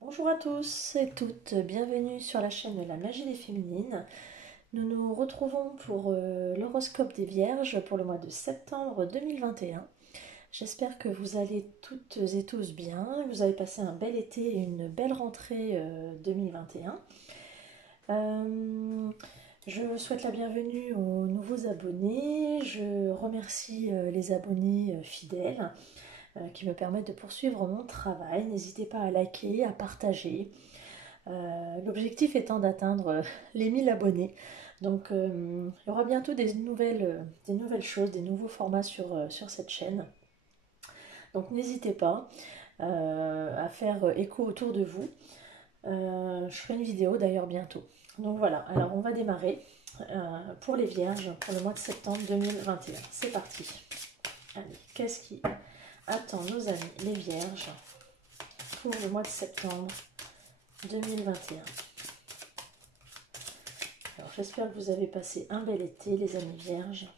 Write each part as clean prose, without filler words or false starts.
Bonjour à tous et toutes, bienvenue sur la chaîne de la magie des féminines. Nous nous retrouvons pour l'horoscope des Vierges pour le mois de septembre 2021. J'espère que vous allez toutes et tous bien, que vous avez passé un bel été et une belle rentrée 2021. Je vous souhaite la bienvenue aux nouveaux abonnés. Je remercie les abonnés fidèles qui me permettent de poursuivre mon travail. N'hésitez pas à liker, à partager. L'objectif étant d'atteindre les 1000 abonnés. Donc il y aura bientôt des nouvelles choses, des nouveaux formats sur cette chaîne. Donc n'hésitez pas à faire écho autour de vous. Je ferai une vidéo d'ailleurs bientôt. Donc voilà, alors on va démarrer pour les Vierges pour le mois de septembre 2021. C'est parti. Allez, qu'est-ce qui attend nos amis les Vierges pour le mois de septembre 2021? Alors j'espère que vous avez passé un bel été les amis Vierges.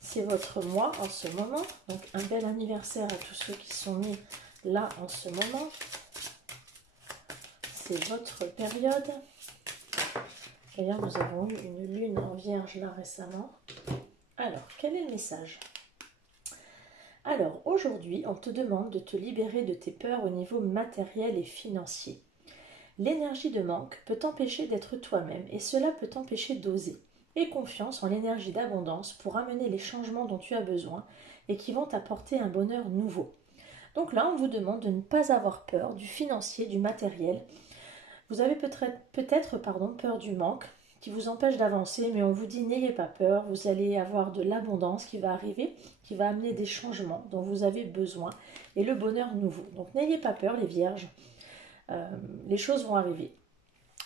C'est votre mois en ce moment, donc un bel anniversaire à tous ceux qui sont nés là en ce moment. C'est votre période. D'ailleurs nous avons eu une lune en Vierge là récemment. Alors quel est le message? Alors aujourd'hui on te demande de te libérer de tes peurs au niveau matériel et financier. L'énergie de manque peut t'empêcher d'être toi-même et cela peut t'empêcher d'oser. Aie confiance en l'énergie d'abondance pour amener les changements dont tu as besoin et qui vont t'apporter un bonheur nouveau. Donc là, on vous demande de ne pas avoir peur du financier, du matériel. Vous avez peut-être peur du manque qui vous empêche d'avancer, mais on vous dit n'ayez pas peur, vous allez avoir de l'abondance qui va arriver, qui va amener des changements dont vous avez besoin et le bonheur nouveau. Donc n'ayez pas peur les vierges. Les choses vont arriver.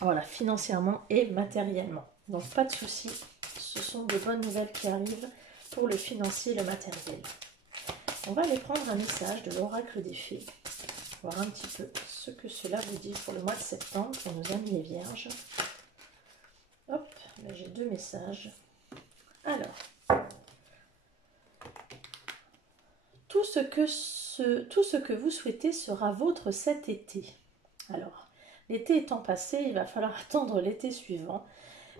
Voilà, financièrement et matériellement. Donc pas de souci, ce sont de bonnes nouvelles qui arrivent pour le financier et le matériel. On va aller prendre un message de l'oracle des fées, voir un petit peu ce que cela vous dit pour le mois de septembre pour nos amis les vierges. Hop, là j'ai deux messages. Alors, tout ce que vous souhaitez sera vôtre cet été. Alors, l'été étant passé, il va falloir attendre l'été suivant.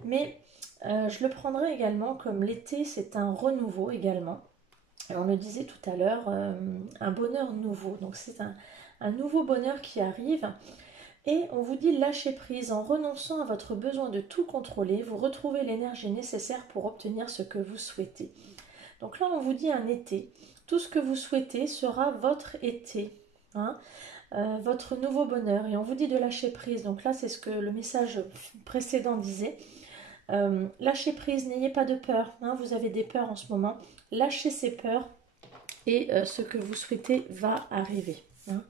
Mais je le prendrai également comme l'été, c'est un renouveau également. Et on le disait tout à l'heure, un bonheur nouveau. Donc c'est un nouveau bonheur qui arrive. Et on vous dit lâcher prise. En renonçant à votre besoin de tout contrôler, vous retrouvez l'énergie nécessaire pour obtenir ce que vous souhaitez. Donc là, on vous dit un été. Tout ce que vous souhaitez sera votre été. Hein, votre nouveau bonheur. Et on vous dit de lâcher prise. Donc là, c'est ce que le message précédent disait. Lâchez prise, n'ayez pas de peur. Hein, vous avez des peurs en ce moment. Lâchez ces peurs et ce que vous souhaitez va arriver. Hein.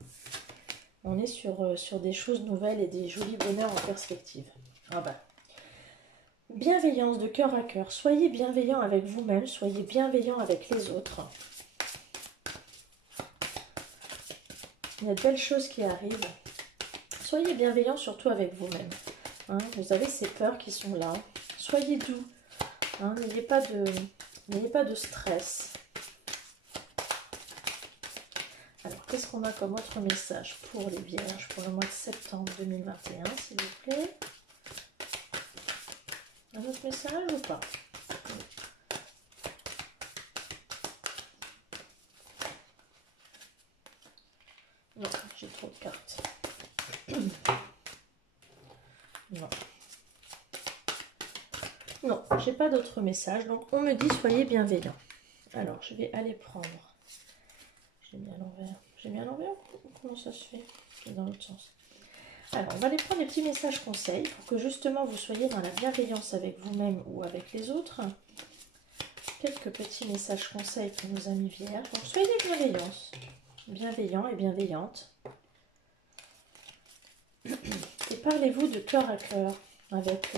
On est sur des choses nouvelles et des jolis bonheurs en perspective. Ah bah. Bienveillance de cœur à cœur. Soyez bienveillant avec vous-même, soyez bienveillant avec les autres. Il y a de belles choses qui arrivent. Soyez bienveillant surtout avec vous-même. Hein, vous avez ces peurs qui sont là. Soyez doux. Hein, n'ayez pas de stress. Alors, qu'est-ce qu'on a comme autre message pour les vierges pour le mois de septembre 2021, s'il vous plaît? Un autre message ou pas? Non, j'ai trop de cartes. Non. Non, j'ai pas d'autres messages. Donc, on me dit soyez bienveillants. Alors, je vais aller prendre. J'ai mis à l'envers. J'ai mis à l'envers? Comment ça se fait? C'est dans l'autre sens. Alors, on va aller prendre les petits messages conseils pour que justement vous soyez dans la bienveillance avec vous-même ou avec les autres. Quelques petits messages conseils pour nos amis vierges. Donc, soyez bienveillants et bienveillantes. Et parlez-vous de cœur à cœur avec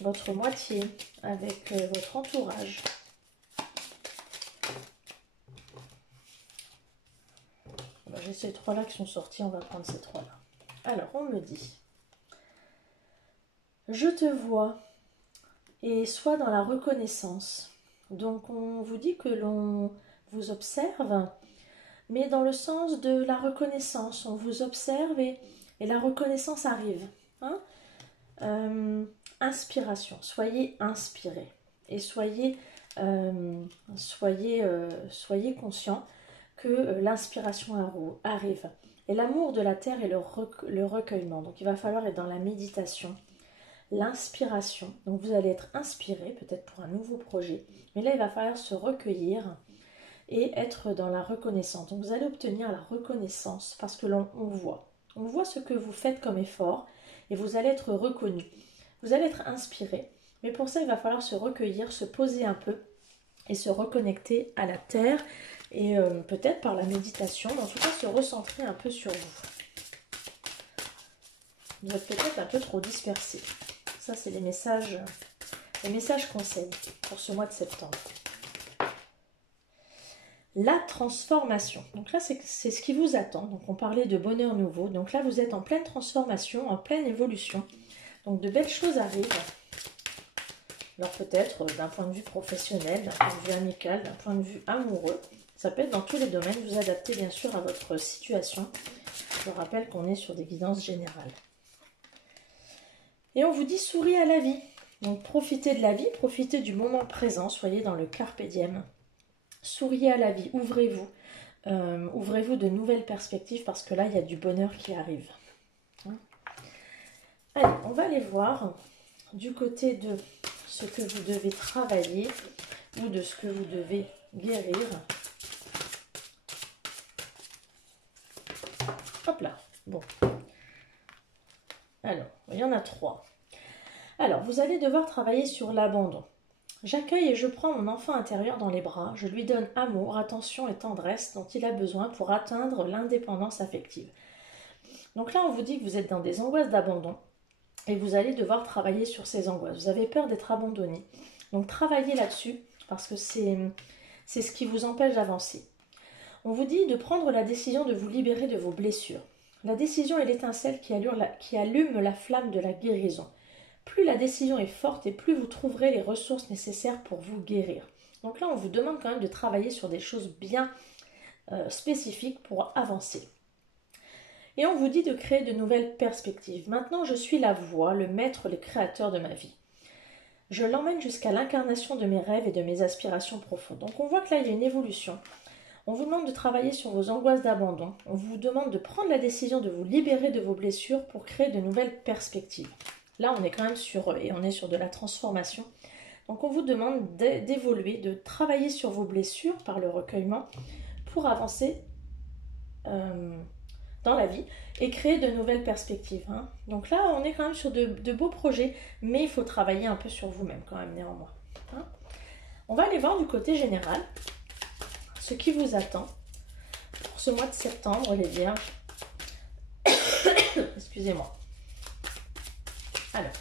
votre moitié, avec votre entourage. J'ai ces trois-là qui sont sortis, on va prendre ces trois-là. Alors, on me dit, je te vois et sois dans la reconnaissance. Donc, on vous dit que l'on vous observe mais dans le sens de la reconnaissance. On vous observe et la reconnaissance arrive. Hein. Inspiration, soyez inspirés et soyez conscients que l'inspiration arrive. Et l'amour de la terre est le recueillement. Donc il va falloir être dans la méditation, l'inspiration. Donc vous allez être inspiré, peut-être pour un nouveau projet. Mais là, il va falloir se recueillir et être dans la reconnaissance. Donc vous allez obtenir la reconnaissance parce que l'on voit. On voit ce que vous faites comme effort et vous allez être reconnu. Vous allez être inspiré. Mais pour ça, il va falloir se recueillir, se poser un peu et se reconnecter à la terre. Et peut-être par la méditation, mais en tout cas se recentrer un peu sur vous. Vous êtes peut-être un peu trop dispersé. Ça, c'est les messages conseils pour ce mois de septembre. La transformation. Donc là, c'est ce qui vous attend. Donc on parlait de bonheur nouveau. Donc là, vous êtes en pleine transformation, en pleine évolution. Donc de belles choses arrivent. Alors peut-être d'un point de vue professionnel, d'un point de vue amical, d'un point de vue amoureux. Ça peut être dans tous les domaines. Vous adaptez bien sûr à votre situation. Je rappelle qu'on est sur des guidances générales. Et on vous dit souriez à la vie. Donc profitez de la vie, profitez du moment présent. Soyez dans le carpe diem. Souriez à la vie, ouvrez-vous. Ouvrez-vous de nouvelles perspectives parce que là, il y a du bonheur qui arrive. Allez, on va aller voir du côté de ce que vous devez travailler ou de ce que vous devez guérir. Hop là, bon. Alors, il y en a 3. Alors, vous allez devoir travailler sur l'abandon. J'accueille et je prends mon enfant intérieur dans les bras. Je lui donne amour, attention et tendresse dont il a besoin pour atteindre l'indépendance affective. Donc là, on vous dit que vous êtes dans des angoisses d'abandon et vous allez devoir travailler sur ces angoisses. Vous avez peur d'être abandonné. Donc, travaillez là-dessus parce que c'est ce qui vous empêche d'avancer. On vous dit de prendre la décision de vous libérer de vos blessures. La décision est l'étincelle qui allume la flamme de la guérison. Plus la décision est forte et plus vous trouverez les ressources nécessaires pour vous guérir. Donc là, on vous demande quand même de travailler sur des choses bien spécifiques pour avancer. Et on vous dit de créer de nouvelles perspectives. Maintenant, je suis la voix, le maître, le créateur de ma vie. Je l'emmène jusqu'à l'incarnation de mes rêves et de mes aspirations profondes. Donc on voit que là, il y a une évolution. On vous demande de travailler sur vos angoisses d'abandon. On vous demande de prendre la décision de vous libérer de vos blessures pour créer de nouvelles perspectives. Là, on est quand même sur de la transformation. Donc, on vous demande d'évoluer, de travailler sur vos blessures par le recueillement pour avancer dans la vie et créer de nouvelles perspectives. Hein. Donc là, on est quand même sur de beaux projets, mais il faut travailler un peu sur vous-même quand même néanmoins. Hein. On va aller voir du côté général ce qui vous attend pour ce mois de septembre, les Vierges. Excusez-moi. Alors,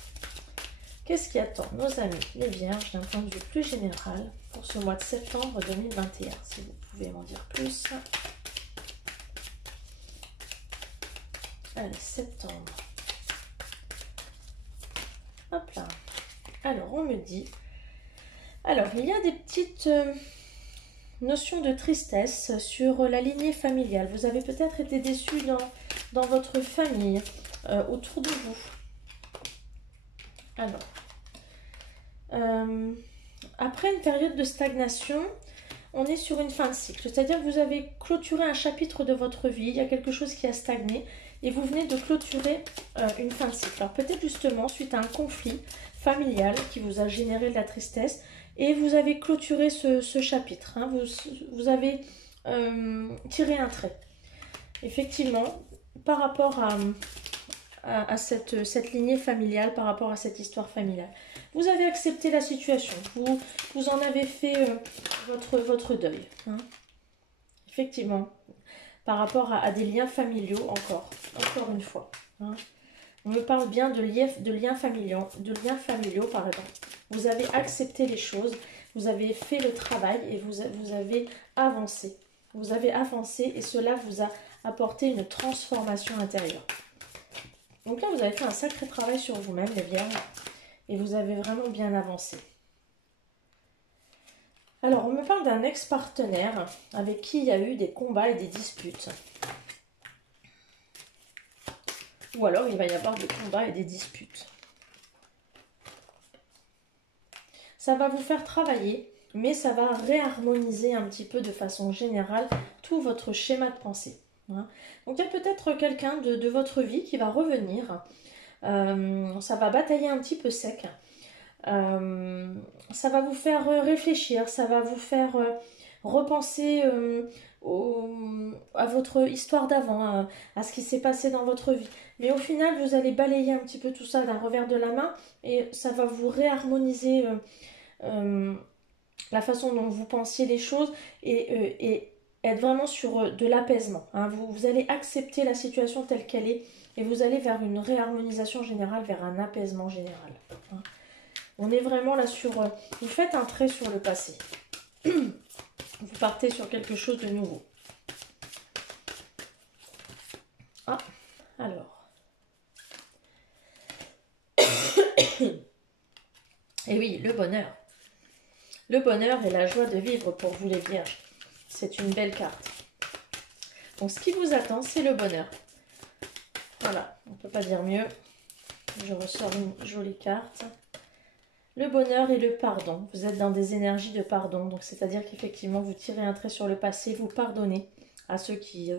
qu'est-ce qui attend nos amis les Vierges d'un point de vue plus général pour ce mois de septembre 2021? Si vous pouvez m'en dire plus. Allez, septembre. Hop là. Alors, on me dit... Alors, il y a des petites notions de tristesse sur la lignée familiale. Vous avez peut-être été déçus dans votre famille, autour de vous. Alors, après une période de stagnation, on est sur une fin de cycle. C'est-à-dire que vous avez clôturé un chapitre de votre vie, il y a quelque chose qui a stagné et vous venez de clôturer une fin de cycle. Alors peut-être justement suite à un conflit familial qui vous a généré de la tristesse et vous avez clôturé ce chapitre. Hein. Vous avez tiré un trait. Effectivement, par rapport à cette lignée familiale, par rapport à cette histoire familiale. Vous avez accepté la situation, vous en avez fait votre deuil. Hein. Effectivement, par rapport à des liens familiaux, encore une fois. Hein. On me parle bien de liens familiaux, pardon. Vous avez accepté les choses, vous avez fait le travail et vous avez avancé. Vous avez avancé et cela vous a apporté une transformation intérieure. Donc là, vous avez fait un sacré travail sur vous-même, les Vierges, et vous avez vraiment bien avancé. Alors, on me parle d'un ex-partenaire avec qui il y a eu des combats et des disputes. Ou alors, il va y avoir des combats et des disputes. Ça va vous faire travailler, mais ça va réharmoniser un petit peu de façon générale tout votre schéma de pensée. Hein. Donc, il y a peut-être quelqu'un de votre vie qui va revenir. Ça va batailler un petit peu sec. Ça va vous faire réfléchir, ça va vous faire repenser à votre histoire d'avant, à ce qui s'est passé dans votre vie. Mais au final, vous allez balayer un petit peu tout ça d'un revers de la main et ça va vous réharmoniser la façon dont vous pensiez les choses et être vraiment sur de l'apaisement. Hein. Vous allez accepter la situation telle qu'elle est et vous allez vers une réharmonisation générale, vers un apaisement général. Hein. On est vraiment là sur... vous faites un trait sur le passé. Vous partez sur quelque chose de nouveau. Ah, alors. Et oui, le bonheur. Le bonheur et la joie de vivre pour vous les vierges. C'est une belle carte. Donc ce qui vous attend, c'est le bonheur. Voilà, on ne peut pas dire mieux. Je ressors une jolie carte. Le bonheur et le pardon. Vous êtes dans des énergies de pardon. Donc, c'est-à-dire qu'effectivement, vous tirez un trait sur le passé, vous pardonnez à ceux qui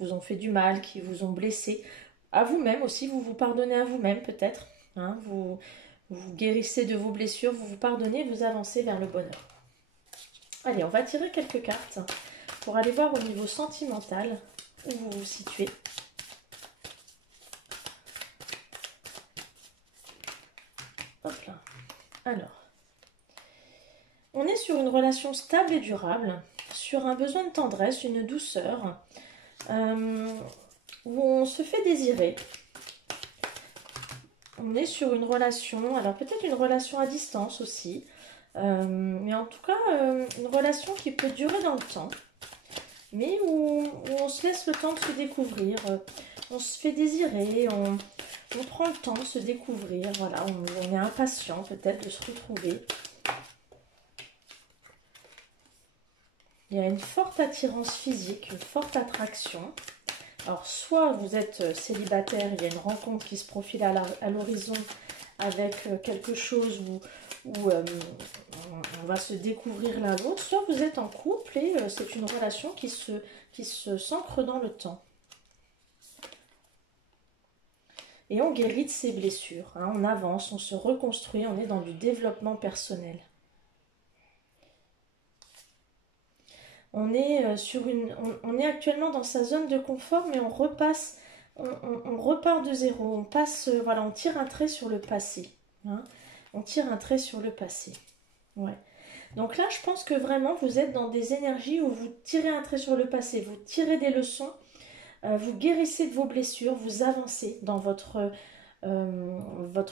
vous ont fait du mal, qui vous ont blessé. À vous-même aussi, vous vous pardonnez à vous-même peut-être. Hein, vous guérissez de vos blessures, vous vous pardonnez, vous avancez vers le bonheur. Allez, on va tirer quelques cartes pour aller voir au niveau sentimental où vous vous situez. Hop là. Alors, on est sur une relation stable et durable, sur un besoin de tendresse, une douceur, où on se fait désirer. On est sur une relation, alors peut-être une relation à distance aussi, mais en tout cas une relation qui peut durer dans le temps, mais où on se laisse le temps de se découvrir, on se fait désirer, on prend le temps de se découvrir, voilà, on est impatient peut-être de se retrouver. Il y a une forte attirance physique, une forte attraction. Alors, soit vous êtes célibataire, il y a une rencontre qui se profile à l'horizon avec quelque chose où on va se découvrir l'un l'autre, soit vous êtes en couple et c'est une relation qui s'ancre dans le temps. Et on guérit de ses blessures, hein, on avance, on se reconstruit, on est dans du développement personnel. On est actuellement dans sa zone de confort, mais on repart de zéro. On passe, voilà, on tire un trait sur le passé. Hein. On tire un trait sur le passé. Ouais. Donc là, je pense que vraiment, vous êtes dans des énergies où vous tirez un trait sur le passé, vous tirez des leçons, vous guérissez de vos blessures, vous avancez dans votre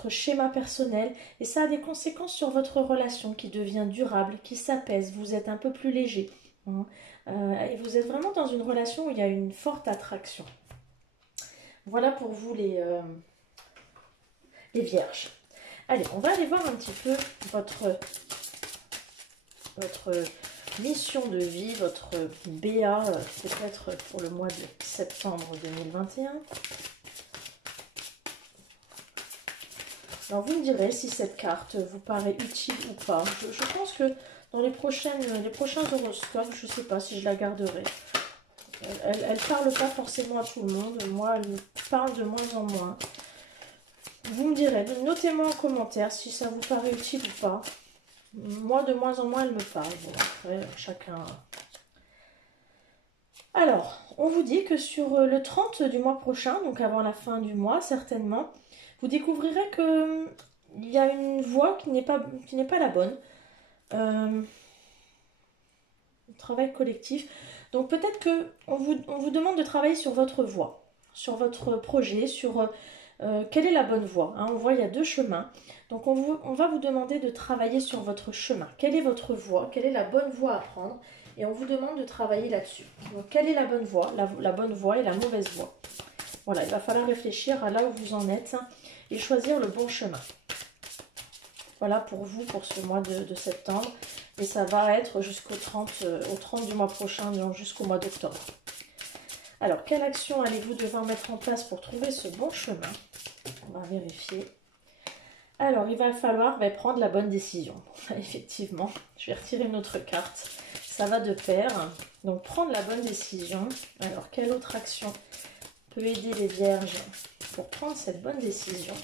schéma personnel et ça a des conséquences sur votre relation qui devient durable, qui s'apaise, vous êtes un peu plus léger. Hein. Et vous êtes vraiment dans une relation où il y a une forte attraction. Voilà pour vous les vierges. Allez, on va aller voir un petit peu votre mission de vie, votre BA, peut-être pour le mois de septembre 2021. Alors, vous me direz si cette carte vous paraît utile ou pas. Je pense que dans les prochains horoscopes, je ne sais pas si je la garderai. Elle ne parle pas forcément à tout le monde. Moi, elle me parle de moins en moins. Vous me direz, notez-moi en commentaire si ça vous paraît utile ou pas. Moi, de moins en moins, elle me parle. Bon, après, chacun... Alors, on vous dit que sur le 30 du mois prochain, donc avant la fin du mois, certainement, vous découvrirez que il y a une voie qui n'est pas la bonne. Travail collectif. Donc peut-être qu'on vous demande de travailler sur votre voie, sur votre projet, sur quelle est la bonne voie. Hein. On voit il y a deux chemins. Donc on va vous demander de travailler sur votre chemin. Quelle est votre voie? Quelle est la bonne voie à prendre? Et on vous demande de travailler là-dessus. Donc quelle est la bonne voie? La bonne voie et la mauvaise voie. Voilà, il va falloir réfléchir à là où vous en êtes et choisir le bon chemin. Voilà pour vous, pour ce mois de septembre. Et ça va être jusqu'au 30, au 30 du mois prochain, donc jusqu'au mois d'octobre. Alors, quelle action allez-vous devoir mettre en place pour trouver ce bon chemin? On va vérifier. Alors, il va falloir prendre la bonne décision. Effectivement, je vais retirer une autre carte. Ça va de pair. Donc, prendre la bonne décision. Alors, quelle autre action peut aider les vierges pour prendre cette bonne décision?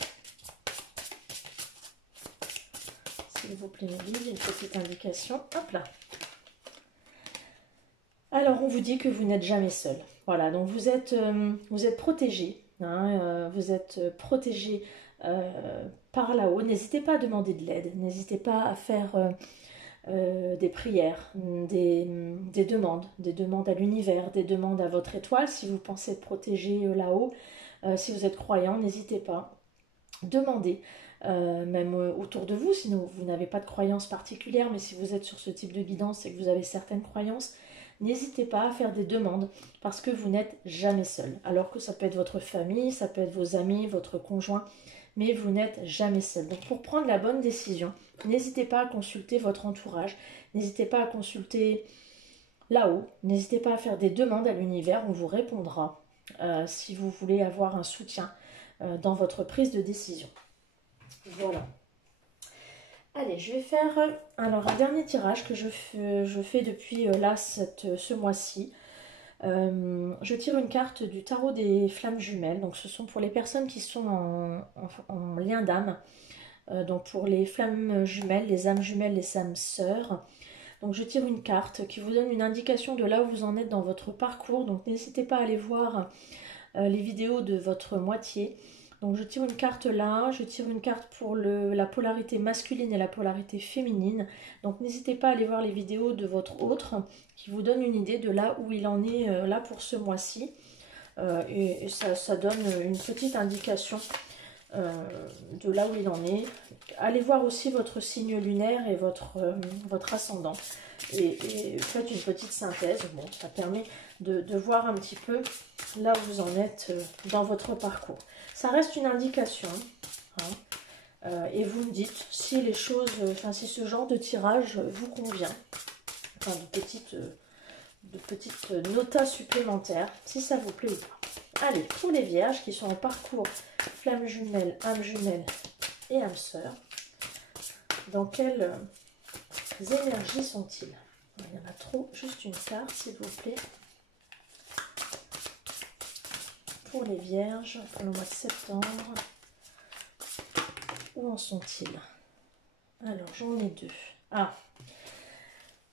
S'il vous plaît, mes guides, une petite indication. Hop là. Alors, on vous dit que vous n'êtes jamais seul. Voilà, donc vous êtes protégé. Hein, vous êtes protégé par là-haut. N'hésitez pas à demander de l'aide. N'hésitez pas à faire des prières, des demandes à l'univers, des demandes à votre étoile. Si vous pensez être protégé là-haut, si vous êtes croyant, n'hésitez pas. Demandez. Même autour de vous, sinon vous n'avez pas de croyance particulière, mais si vous êtes sur ce type de guidance et que vous avez certaines croyances, n'hésitez pas à faire des demandes parce que vous n'êtes jamais seul. Alors que ça peut être votre famille, ça peut être vos amis, votre conjoint, mais vous n'êtes jamais seul. Donc pour prendre la bonne décision, n'hésitez pas à consulter votre entourage, n'hésitez pas à consulter là-haut, n'hésitez pas à faire des demandes à l'univers, on vous répondra si vous voulez avoir un soutien dans votre prise de décision. Voilà. Allez, je vais faire alors un dernier tirage que je fais depuis là ce mois-ci. Je tire une carte du tarot des flammes jumelles. Donc ce sont pour les personnes qui sont en lien d'âme. Donc pour les flammes jumelles, les âmes jumelles, les âmes sœurs. Donc je tire une carte qui vous donne une indication de là où vous en êtes dans votre parcours. Donc n'hésitez pas à aller voir les vidéos de votre moitié. Donc je tire une carte là, je tire une carte pour la polarité masculine et la polarité féminine. Donc n'hésitez pas à aller voir les vidéos de votre autre qui vous donne une idée de là où il en est là pour ce mois-ci. Et ça donne une petite indication de là où il en est. Allez voir aussi votre signe lunaire et votre ascendant. Et faites une petite synthèse. Bon, ça permet de voir un petit peu là où vous en êtes dans votre parcours. Ça reste une indication. Hein, et vous me dites si les choses, si ce genre de tirage vous convient. Enfin, de petites notas supplémentaires, si ça vous plaît ou pas. Allez, pour les vierges qui sont en parcours flamme jumelle, âme jumelle et âme sœur, dans quelles énergies sont-ils? Il y en a trop, juste une carte s'il vous plaît. Pour les vierges, pour le mois de septembre, où en sont-ils? Alors, j'en ai deux. Ah,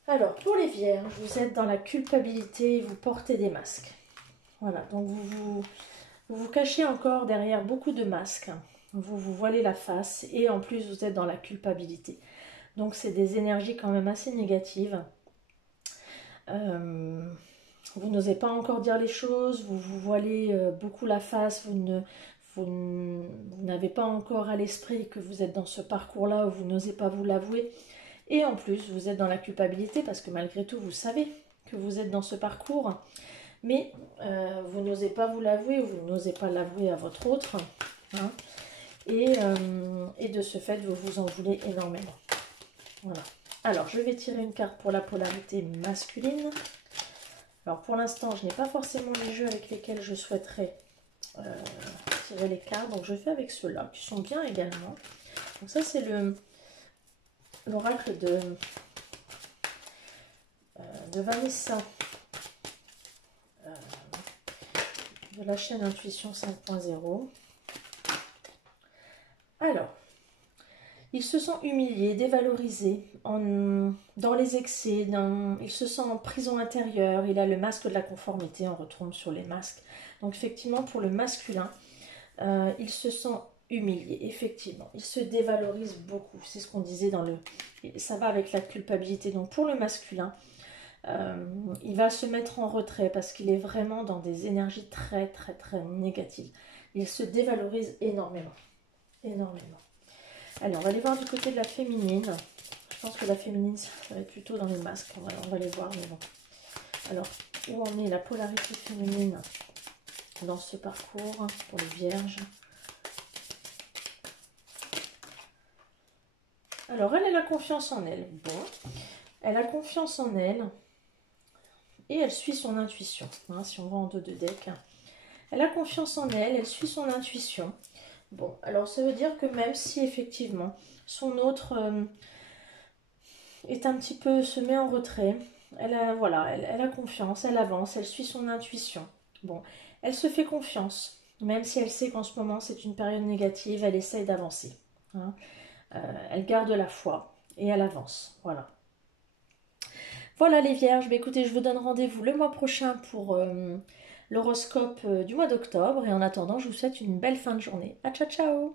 alors pour les vierges, vous êtes dans la culpabilité et vous portez des masques. Voilà, donc vous vous cachez encore derrière beaucoup de masques. Vous vous voilez la face et en plus vous êtes dans la culpabilité. Donc c'est des énergies quand même assez négatives. Vous n'osez pas encore dire les choses, vous vous voilez beaucoup la face, vous n'avez pas encore à l'esprit que vous êtes dans ce parcours-là où vous n'osez pas vous l'avouer. Et en plus, vous êtes dans la culpabilité parce que malgré tout, vous savez que vous êtes dans ce parcours. Mais vous n'osez pas vous l'avouer ou vous n'osez pas l'avouer à votre autre. Hein, et de ce fait, vous vous en voulez énormément. Voilà. Alors, je vais tirer une carte pour la polarité masculine. Alors, pour l'instant, je n'ai pas forcément les jeux avec lesquels je souhaiterais tirer les cartes. Donc, je fais avec ceux-là, qui sont bien également. Donc, ça, c'est l'oracle de Vanessa, de la chaîne Intuition 5.0. Alors, ils se sentent humiliés, dévalorisés, dans les excès, il se sent en prison intérieure, il a le masque de la conformité, on retombe sur les masques. Donc effectivement, pour le masculin, il se sent humilié, effectivement. Il se dévalorise beaucoup, c'est ce qu'on disait dans le... Ça va avec la culpabilité. Donc pour le masculin, il va se mettre en retrait parce qu'il est vraiment dans des énergies très très très négatives. Il se dévalorise énormément. Énormément. Allez, on va aller voir du côté de la féminine. Je pense que la féminine, ça va être plutôt dans les masques. On va les voir, mais bon. Alors, où en est la polarité féminine dans ce parcours pour les vierges? Alors, elle a la confiance en elle. Bon. Elle a confiance en elle et elle suit son intuition. Hein, si on va en dos de deck. Elle a confiance en elle, elle suit son intuition. Bon, alors ça veut dire que même si effectivement son autre est un petit peu se met en retrait, voilà, elle a confiance, elle avance, elle suit son intuition. Bon, elle se fait confiance, même si elle sait qu'en ce moment c'est une période négative, elle essaye d'avancer. Hein. Elle garde la foi et elle avance. Voilà. Voilà les vierges, bah, écoutez, je vous donne rendez-vous le mois prochain pour l'horoscope du mois d'octobre. Et en attendant, je vous souhaite une belle fin de journée. À ciao ciao!